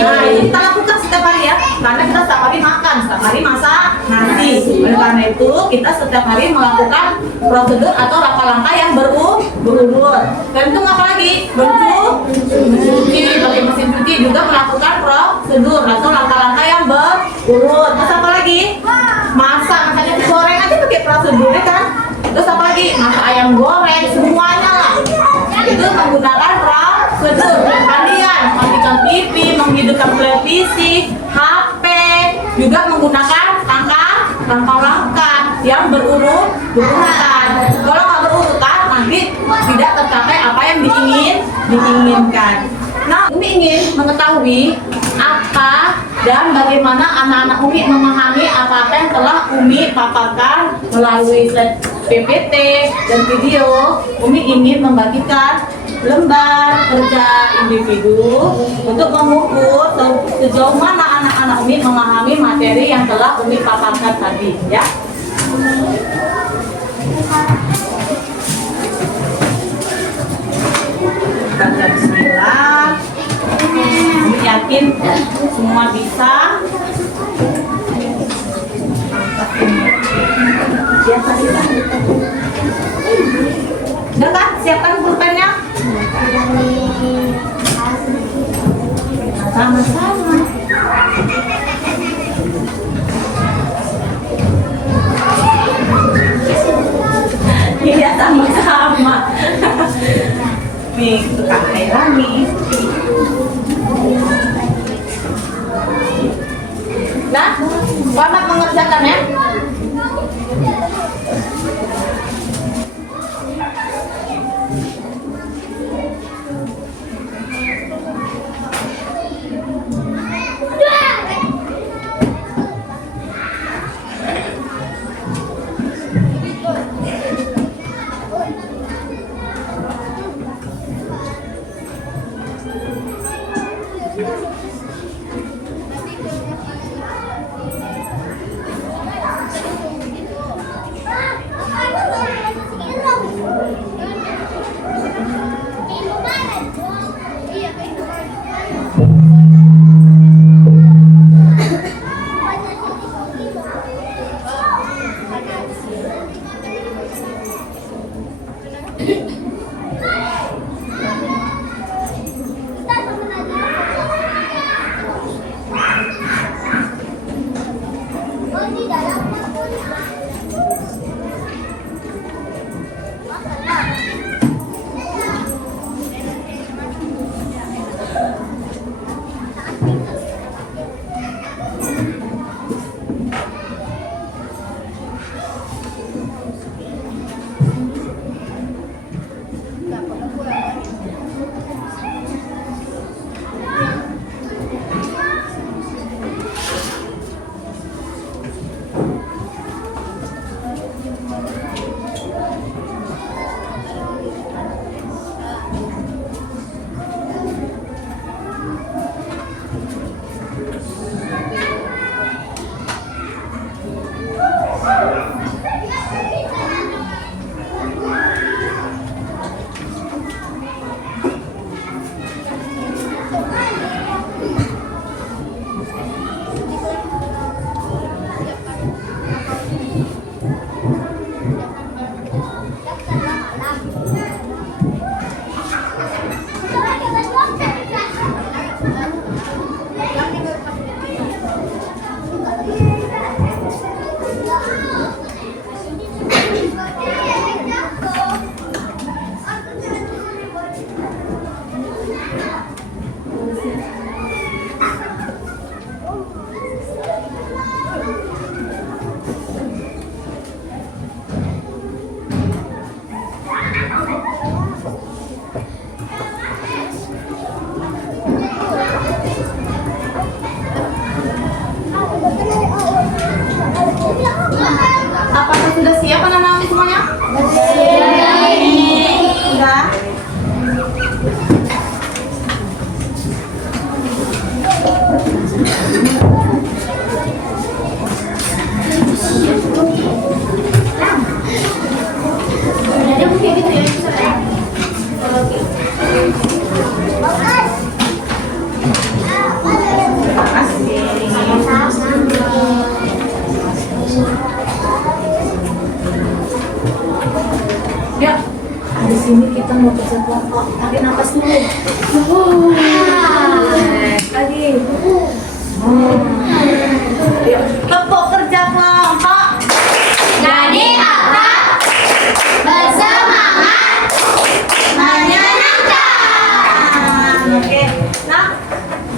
Nah, itu kita lakukan setiap hari ya. Karena kita setiap hari makan, setiap hari masak nasi. Oleh karena itu, kita setiap hari melakukan prosedur atau langkah-langkah yang berurut. Dan itu apa lagi? Mencuci, pakai mesin cuci juga melakukan prosedur atau langkah-langkah yang berurut. Terus apa lagi? Masak, misalnya goreng aja pakai prosedurnya kan. Terus apa lagi? Masak ayam goreng, semuanya lah. Itu menggunakan prosedur. Kalian matikan TV, menghidupkan televisi, HP, juga menggunakan langkah-langkah yang berurutan. Kalau nggak berurutan, nanti tidak tercapai apa yang diinginkan. Nah, Umi ingin mengetahui apa dan bagaimana anak-anak Umi memahami apa-apa yang telah Umi paparkan melalui slide PPT dan video. Umi ingin membagikan lembar kerja individu untuk mengukur sejauh mana anak-anak Umi memahami materi yang telah Umi paparkan tadi, ya. Baca bismillah. Umi yakin semua bisa. Ya, udah kan? Siapkan pulpennya. Sama-sama. Iya, sama-sama. Nih, tukang airan nih. Nah, selamat mengerjakan ya. Apakah sudah siap anak-anak semuanya? Sudah. Ya, di sini kita mau kerja kelompok. Tarik nafas dulu. Lagi. Yuk, kelompok kerja kelompok. Jadi apa? Bersemangat, menyenangkan. Oke. Nah,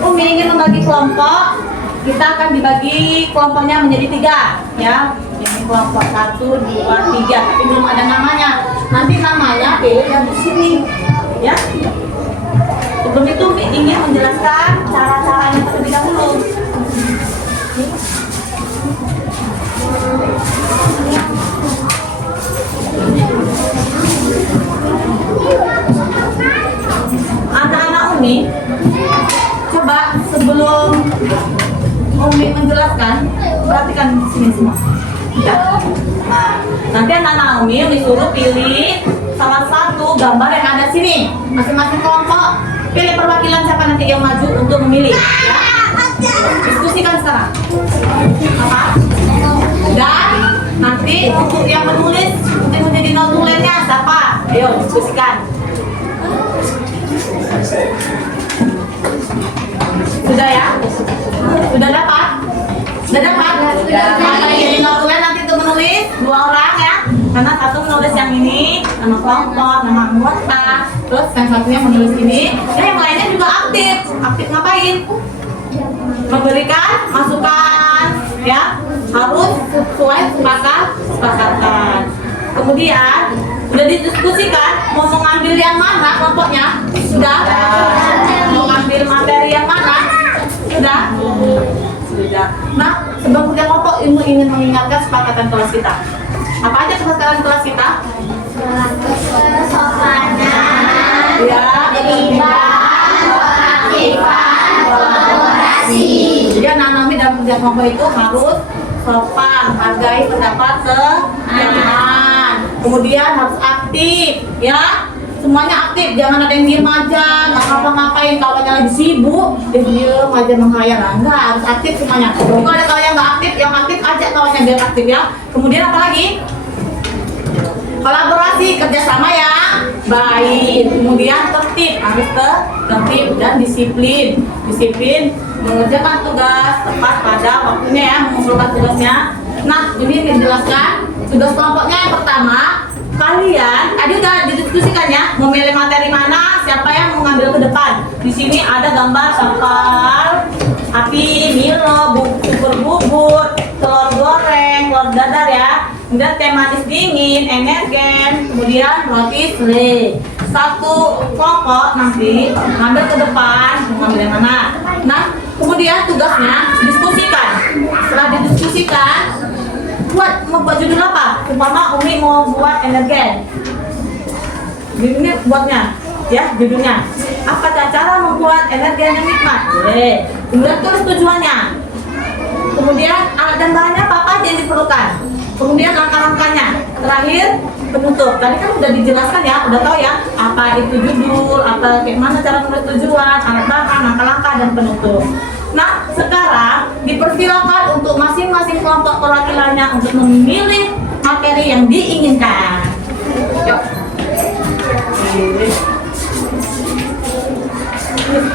Umi ingin membagi kelompok. Kita akan dibagi kelompoknya menjadi 3, ya. Ini kelompok 1, 2, 3, tapi belum ada namanya. Nanti namanya pilih yang di sini, ya. Sebelum itu Umi ingin menjelaskan cara-caranya terlebih dahulu. Anak-anak Umi, coba sebelum Umi menjelaskan, perhatikan di sini semua. Ya. Nah, nanti anak-anak Umi suruh pilih salah satu gambar yang ada sini. Masing-masing kelompok pilih perwakilan siapa nanti yang maju untuk memilih. Ya. Diskusikan sekarang. Apa? Dan nanti untuk yang menulis untuk menjadi notulennya siapa? Ayo diskusikan. nama kelompok, nama anggota, terus yang satunya menulis ini, dan yang lainnya juga aktif. Aktif ngapain? Memberikan masukan, ya, harus sesuai kesepakatan. Kemudian sudah didiskusikan mau mengambil yang mana kelompoknya? Sudah? Mau mengambil materi yang mana? Sudah? Sudah. Nah, sebelum kita kelompok ilmu ingin mengingatkan kesepakatan kelas kita. Apa aja kesepakatan kelas kita? Kesopanan, Ya, terlibat, keaktifan, kolaborasi. jadi anak-anak dalam kerja kelompok itu harus sopan, hargai pendapat teman. Kemudian harus aktif, ya. Semuanya aktif, jangan ada yang diem aja, nggak ngapa-ngapain. Kalau lagi sibuk, dia diem aja menghayal. Enggak, harus aktif semuanya. Kalau ada kawan yang nggak aktif, yang aktif ajak kawannya biar aktif, ya. Kemudian apa lagi? Kolaborasi, kerjasama yang baik. Kemudian tertib, harus tertib dan disiplin. Disiplin mengerjakan tugas tepat pada waktunya, ya, mengumpulkan tugasnya. Nah, ini dijelaskan tugas kelompoknya. Yang pertama, kalian tadi udah didiskusikan, ya, memilih materi mana, siapa yang mengambil ke depan. Di sini ada gambar kapal, api, Milo, super bubur, telur goreng, telur dadar, ya. Kemudian teh manis dingin, energen, kemudian roti selai. Satu kelompok nanti ngambil ke depan, mengambil yang mana. Nah, kemudian tugasnya diskusikan. Setelah didiskusikan, mau buat judul apa? Umpama Umi mau buat energen. Ini buatnya, ya, judulnya. Apa cara membuat energen yang nikmat? Boleh. Kemudian tulis tujuannya. Kemudian alat dan bahannya apa aja yang diperlukan. Kemudian langkah-langkahnya. Terakhir penutup. Tadi kan udah dijelaskan, ya, udah tahu, ya, apa itu judul, apa kayak mana cara menulis tujuan, alat bahan, langkah-langkah dan penutup. Nah, sekarang dipersilakan untuk masing-masing kelompok perwakilannya untuk memilih materi yang diinginkan. Yuk.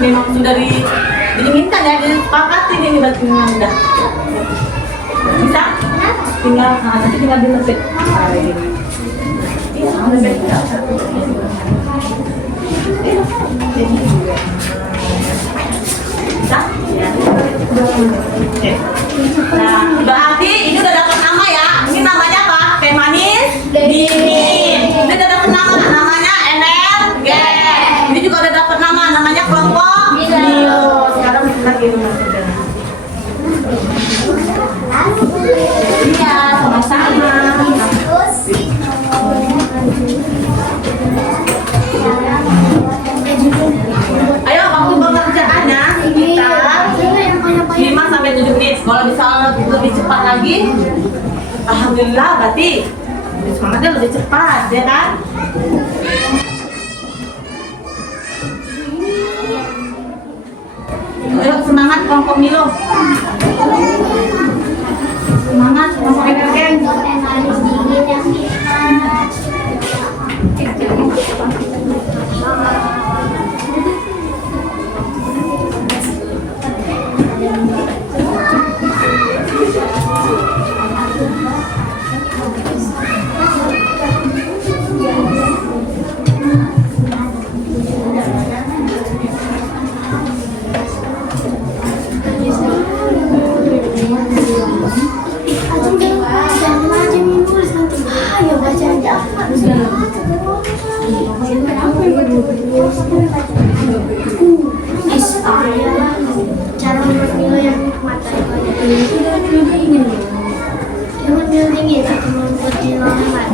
Memang sudah diinginkan, ya, disepakati ini berarti udah. Bisa? Tinggal, nanti tinggal diletik. Bisa? Ya. Oke. Nah, berarti ini udah dapat nama, ya. Ini namanya apa? Teh manis dingin. Ini udah dapat nama, namanya energen. Ini juga udah dapat nama, namanya kelompok Milo. Sekarang kita kirim maksudnya. Iya, sama-sama. Ayo, waktu pengerjaannya sekitar 5-7 menit. Kalau bisa lebih cepat lagi, alhamdulillah, berarti semangatnya lebih cepat, ya kan? Ayo, semangat kelompok Milo. Semangat kelompok energen. Manis dingin yang nikmat. Cara membuat Milo yang nikmat. Jangan Milo dingin atau membuat Milo hangat.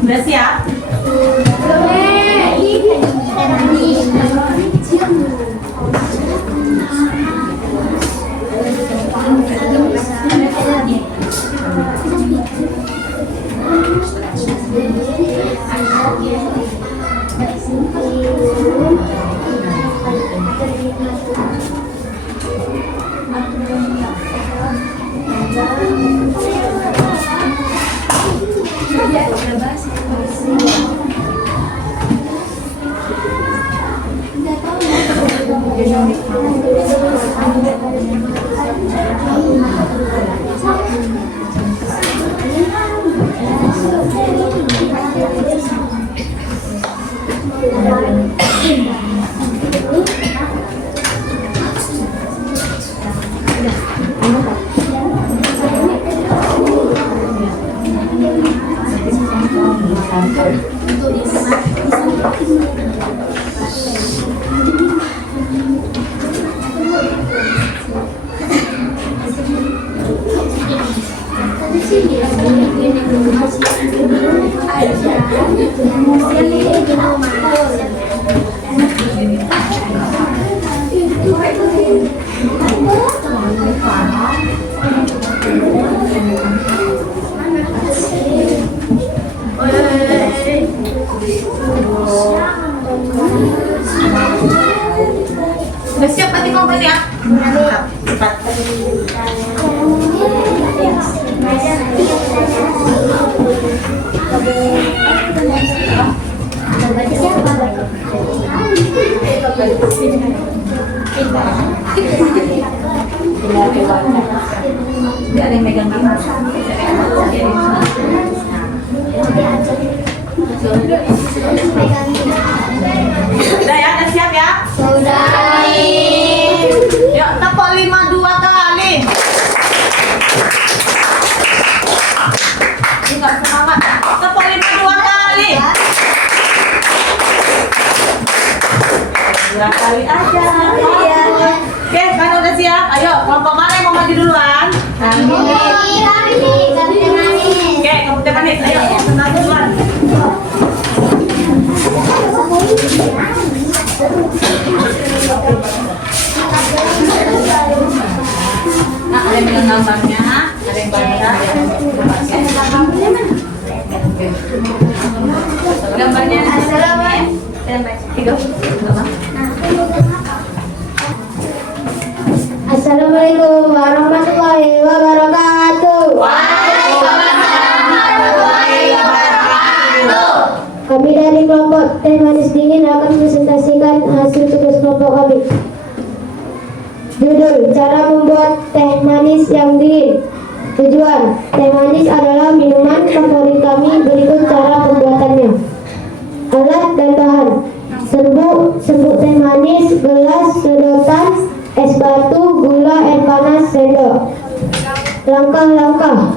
Udah siap? Udah siap nanti komplit ya? Cepat. Gak ada yang megang kamera. Udah ya, udah siap ya? Sudah. Yuk, tepuk 5 2 kali. Enggak semangat. Tepuk 5 2 kali. Kali aja. Iya. Oke, kan udah siap? Ayo, kelompok mana yang mau maju duluan? Kami teh manis. Oke, kelompok teh manis. Ayo, kenal duluan. Nah, ada yang bilang gambarnya, ada yang baca. Gambarnya Assalamualaikum warahmatullahi wabarakatuh. Kami dari kelompok teh manis dingin akan presentasikan hasil tugas kelompok kami. Judul: cara membuat teh manis yang dingin. Tujuan: teh manis adalah minuman favorit kami. Berikut cara pembuatannya. Alat dan bahan: serbuk teh manis, gelas, sedotan, es batu, gula, air panas, sendok. Langkah-langkah: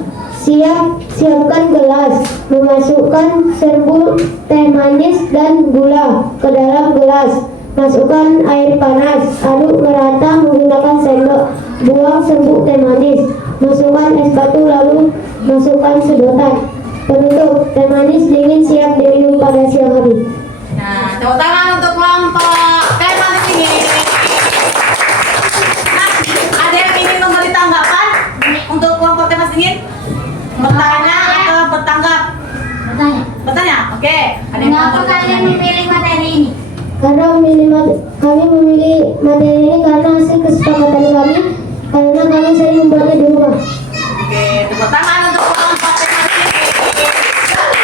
siapkan gelas, memasukkan serbuk teh manis dan gula ke dalam gelas. Masukkan air panas, aduk merata menggunakan sendok. Buang serbuk teh manis, masukkan es batu, lalu masukkan sedotan. Penutup: teh manis dingin siap diminum pada siang hari. Nah, tepuk tangan untuk kelompok teh manis ini. Nah, ada yang ingin memberi tanggapan untuk kelompok teh manis dingin? Bertanya atau bertanggap? Bertanya. Oke. Ada yang Mengapa mau kalian bertanya? memilih materi ini? Kami memilih materi ini karena hasil kesepakatan kami, karena kami sering membuatnya di rumah. Oke, tepuk tangan untuk kelompok teh manis ini.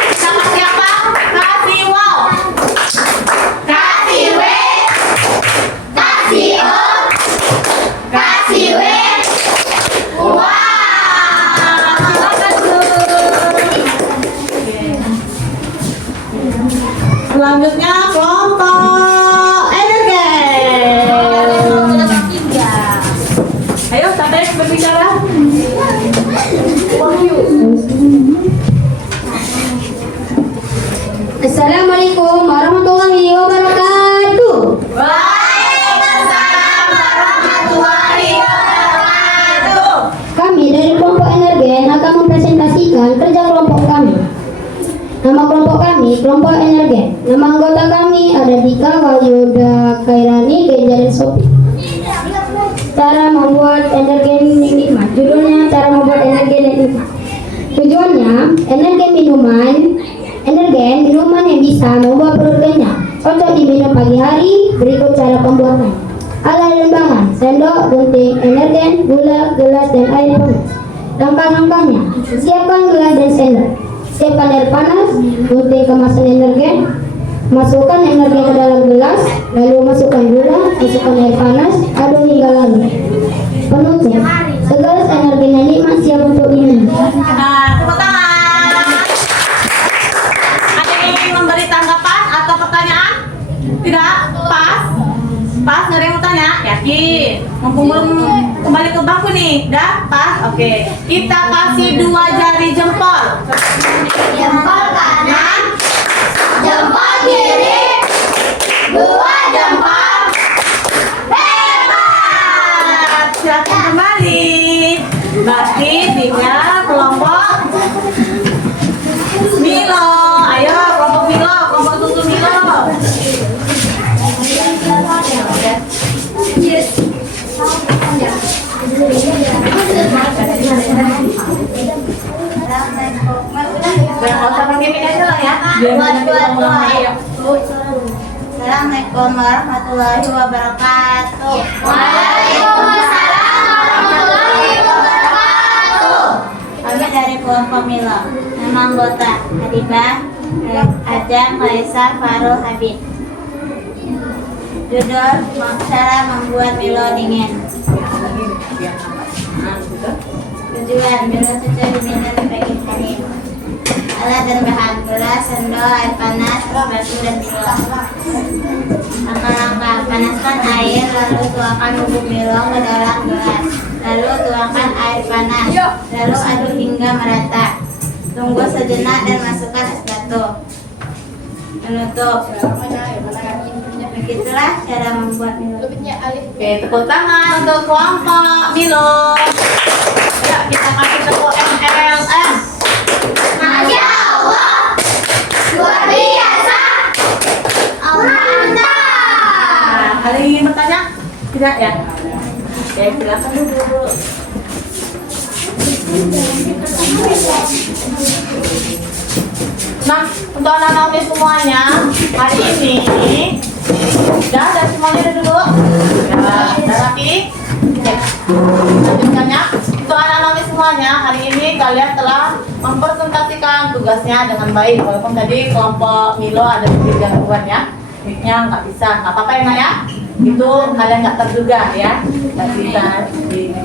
Kita kasih apa? Kasih wow. Kasih W, kasih O, kasih W. Selanjutnya kelompok energen. Ayo, siapa yang berbicara? Assalamualaikum warahmatullahi wabarakatuh. Waalaikumsalam warahmatullahi wabarakatuh. Kami dari kelompok energen akan mempresentasikan kerja kelompok kami. Nama kelompok kami, kelompok energen. Nama anggota kami ada Dika, Wahyuda, Kairani, Genja, dan Sopi. Cara membuat energen yang nikmat. Judulnya cara membuat energen yang nikmat. Tujuannya, energen minuman yang bisa membuat perut kenyang. Cocok diminum pagi hari. Berikut cara pembuatan. Alat dan bahan: sendok, gunting, energen, gula, gelas, dan air panas. Langkah-langkahnya: siapkan gelas dan sendok. Siapkan air panas, gunting kemasan energen, masukkan energen ke dalam gelas, lalu masukkan gula, masukkan air panas, aduk hingga larut. Penutup: segelas energen yang nikmat siap untuk diminum. Nah, tepuk tangan. Ada yang ingin memberi tanggapan atau pertanyaan? Tidak? Pas? Pas? Nggak ada yang mau tanya? Yakin? Mumpung belum kembali ke bangku nih. Udah? Pas? Oke. Kita kasih 2 jari jempol. Jempol kanan, jempol kiri, 2 jempol. Hebat! Silakan kembali. Berarti tinggal kelompok Milo. Ayo kelompok Milo, kelompok tunggu Milo. Dan nggak usah pakai mic aja lah ya. Biar nanti kita ngulang lagi ya. Assalamualaikum warahmatullahi wabarakatuh. Waalaikumsalam warahmatullahi wabarakatuh. Kami dari kelompok Milo. Nama anggota Hadibah, Ajam, Faisal, Farul, Habib. Judul: cara membuat Milo dingin. Tujuan: Milo cocok diminum pagi hari. Alat dan bahan: gelas, sendok, air panas, es batu, dan Milo. Langkah-langkah: panaskan air, lalu tuangkan bubuk Milo ke dalam gelas, lalu tuangkan air panas, lalu aduk hingga merata. Tunggu sejenak dan masukkan es batu. Penutup: Itulah cara membuat Milo. Oke, tepuk tangan untuk kelompok Milo. Ya, kita kasih tepuk MLM. Masya Allah, luar biasa, mantap. Nah, ada yang ingin bertanya? Tidak ya? Oke, silakan dulu. Nah, untuk anak-anak Umi semuanya, hari ini udah semuanya dulu. Ya, udah rapi. Oke, lanjutkannya. Untuk anak-anak Umi semuanya, hari ini kalian telah mempresentasikan tugasnya dengan baik. Walaupun tadi kelompok Milo ada sedikit gangguan ya, mic-nya nggak bisa, nggak apa-apa ya Nak ya. Itu kalian nggak terduga ya, nggak bisa di.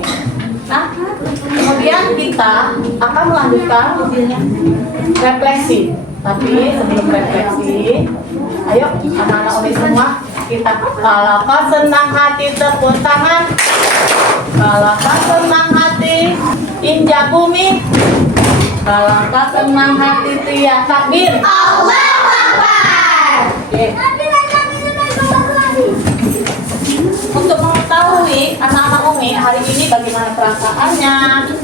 Nah, kemudian kita akan melanjutkan refleksi. Tapi sebelum refleksi, ayo anak-anak Umi semua, kita kalau kau senang hati tepuk tangan, kalau kau senang hati injak bumi, kalau kau senang hati teriak takbir. Allahu Akbar. Oke. Untuk mengetahui anak-anak Umi hari ini bagaimana perasaannya,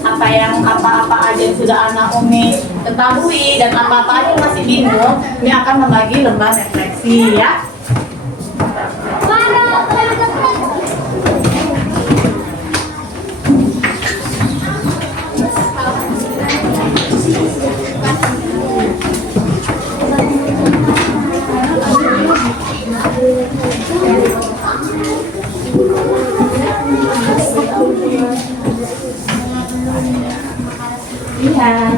apa aja yang sudah anak Umi ketahui dan apa aja yang masih bingung, ini akan membagi lembar refleksi ya. Lihat.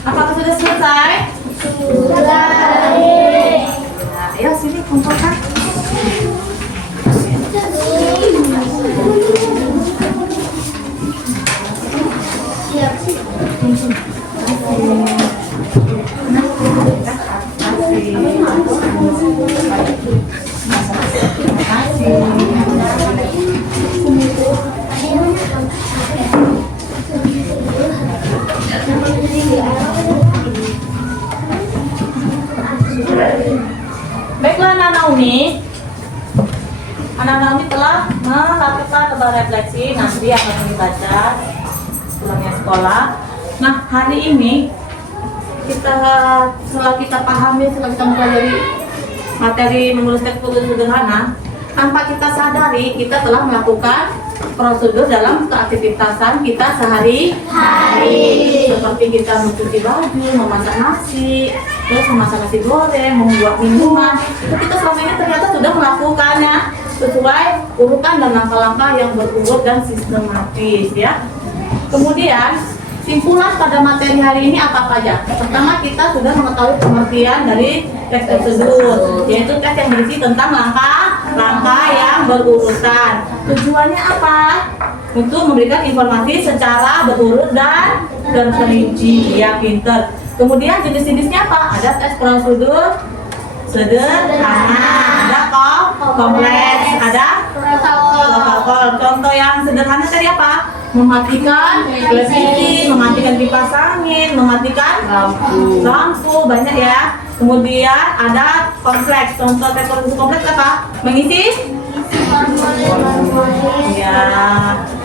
Apakah sudah selesai? Sudah. Nah, ayo sini kumpulkan. Baiklah anak-anak Umi, anak-anak Umi telah melakukan tebal refleksi, nanti akan dibaca pulangnya sekolah. Nah, hari ini setelah kita pahami, setelah kita mempelajari materi menulis teks tulis sederhana, tanpa kita sadari kita telah melakukan prosedur dalam keaktivitasan kita sehari-hari, seperti kita mencuci baju, memasak nasi, terus memasak nasi goreng, membuat minuman. Itu kita selama ini ternyata sudah melakukannya sesuai urutan dan langkah-langkah yang berurut dan sistematis ya. Kemudian simpulan pada materi hari ini apa saja? Pertama, kita sudah mengetahui pengertian dari teks tersebut, yaitu teks yang berisi tentang langkah-langkah yang berurutan. Tujuannya apa? Untuk memberikan informasi secara berurut dan terperinci, ya pinter. Kemudian jenis-jenisnya apa? Ada teks prosedur sederhana, ada kompleks. Ada protokol. Contoh yang sederhana tadi apa? Mematikan televisi, mematikan kipas angin, mematikan lampu banyak ya. Kemudian ada kompleks. Contoh teknologi kompleks apa? Mengisi ya.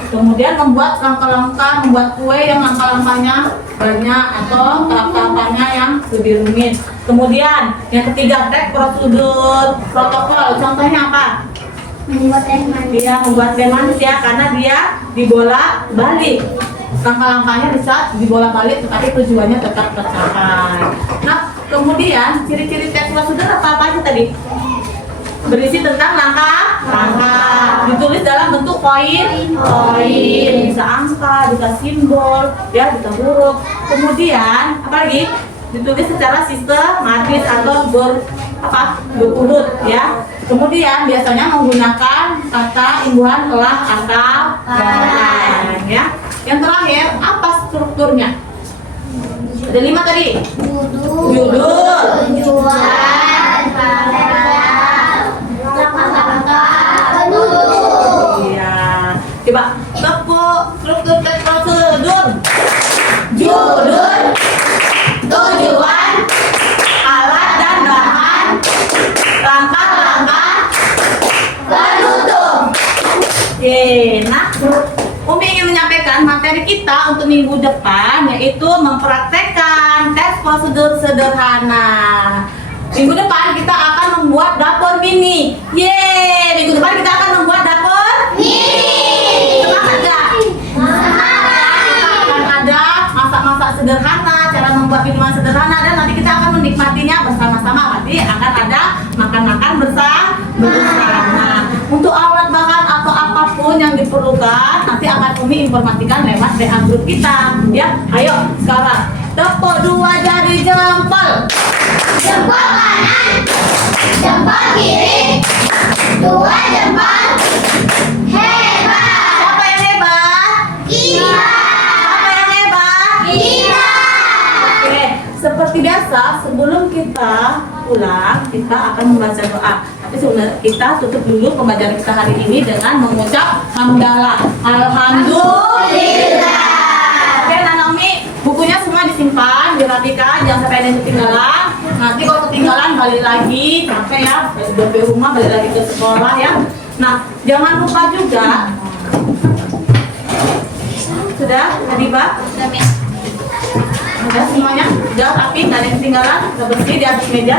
Kemudian membuat langkah-langkah, membuat kue yang langkah-langkahnya banyak atau tahap-tahapannya yang lebih rumit. Kemudian yang ketiga, prosedur protokol. Contohnya apa? Membuat teh manis. Dia membuat teh manis ya, karena dia dibolak balik. Langkah-langkahnya bisa dibolak balik, tetapi tujuannya tetap tercapai. Nah, kemudian ciri-ciri tes prosedur apa aja tadi? Berisi tentang langkah, ditulis dalam bentuk poin, bisa angka, bisa simbol, ya, bisa huruf. Kemudian apa lagi? Ditulis secara sistematis atau berurut, ya. Kemudian biasanya menggunakan kata imbuhan telah atau dan, ya. Yang terakhir, apa strukturnya? Ada 5 tadi. Judul, Tujuan, iya. Coba tepuk struktur tes prosedur. Judul, tujuan, alat dan bahan, langkah-langkah, penutup. Oke, nah, Umi ingin menyampaikan materi kita untuk minggu depan, yaitu mempraktekkan tes prosedur sederhana. Minggu depan kita akan membuat dapur mini. Yeay, minggu depan kita akan membuat dapur mini. Semangat gak? Semangat. Kita akan ada masak-masak sederhana, cara membuat minuman sederhana, dan nanti kita akan menikmatinya bersama-sama. Nanti akan ada makan-makan bersama. Untuk alat bahan atau apapun yang diperlukan, nanti akan Umi informasikan lewat WA grup kita. Ya, ayo sekarang tepuk 2 jari jempol. jempol kanan, jempol kiri, 2 jempol. Hebat. Siapa yang hebat? Kita. Siapa yang hebat? Kita. Oke, seperti biasa sebelum kita pulang kita akan membaca doa. Tapi sebenarnya kita tutup dulu pembelajaran kita hari ini dengan mengucap hamdalah. Alhamdulillah. Oke, Nanomi, bukunya semua disimpan, dirapikan, jangan sampai ada yang ketinggalan. Nanti kalau ketinggalan balik lagi, capek ya, sampai rumah balik lagi ke sekolah ya. Nah, jangan lupa juga. Sudah, tadi Pak? Sudah semuanya? Sudah rapi, nggak ada yang ketinggalan, sudah bersih di atas meja.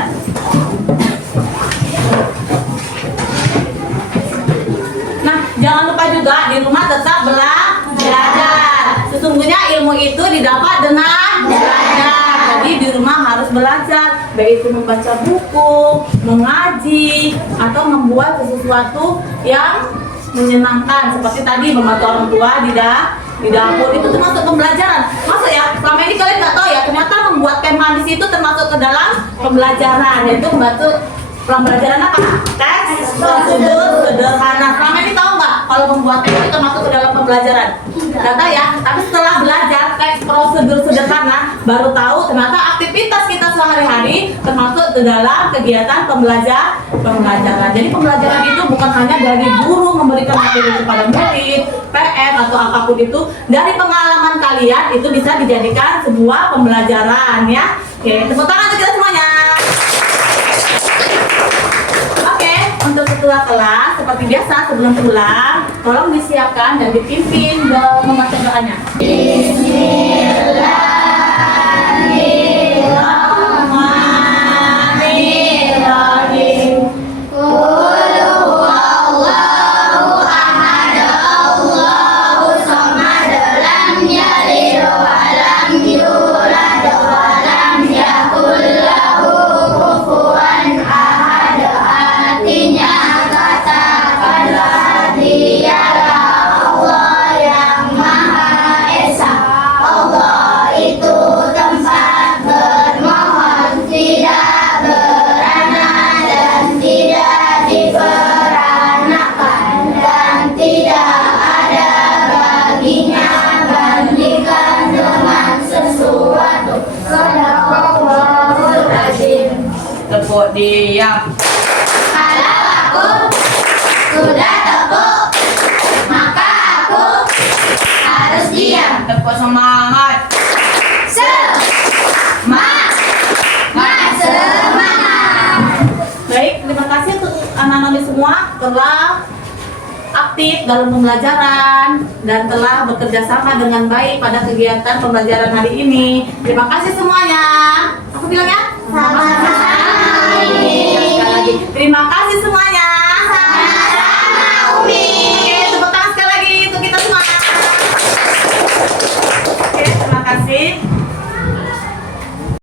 Nah, jangan lupa juga di rumah tetap belajar. Sesungguhnya ilmu itu didapat dengan belajar. Jadi di rumah harus belajar, baik itu membaca buku, mengaji, atau membuat sesuatu yang menyenangkan seperti tadi membantu orang tua di dapur, itu termasuk pembelajaran. Masuk ya, selama ini kalian nggak tahu ya, ternyata membuat teh manis itu termasuk ke dalam pembelajaran, yaitu membantu pembelajaran apa? Tes prosedur sederhana. Selama ini tahu nggak kalau membuat teh itu termasuk ke dalam pembelajaran? Nggak tahu ya, tapi setelah belajar tes prosedur sederhana baru tahu ternyata aktivitas kita sehari-hari termasuk ke dalam kegiatan pembelajaran. Jadi pembelajaran itu bukan hanya dari guru memberikan materi kepada murid, PR atau apapun itu, dari pengalaman kalian itu bisa dijadikan sebuah pembelajaran ya. Oke, tepuk tangan untuk kita semuanya. Oke, untuk ketua kelas seperti biasa sebelum pulang, tolong disiapkan dan dipimpin membaca doanya. Bismillahirrahmanirrahim. Qul huwallahu ahad, Allahu samad, lam yalid wa lam yulad wa lam yakul lahu kufuwan ahad. Artinya katakanlah dialah Allah yang Maha Esa. Allah itu tempat bermohon, tidak beranak dan tidak diperanakan, dan tidak ada baginya bandingkan dengan sesuatu. Shadaqallahul azim. Tepuk diam. Kalau aku Kok semangat? Semangat! Baik, terima kasih untuk anak-anak semua telah aktif dalam pembelajaran dan telah bekerja sama dengan baik pada kegiatan pembelajaran hari ini. Terima kasih semuanya. Aku bilang ya? Sekali lagi. Terima kasih semuanya.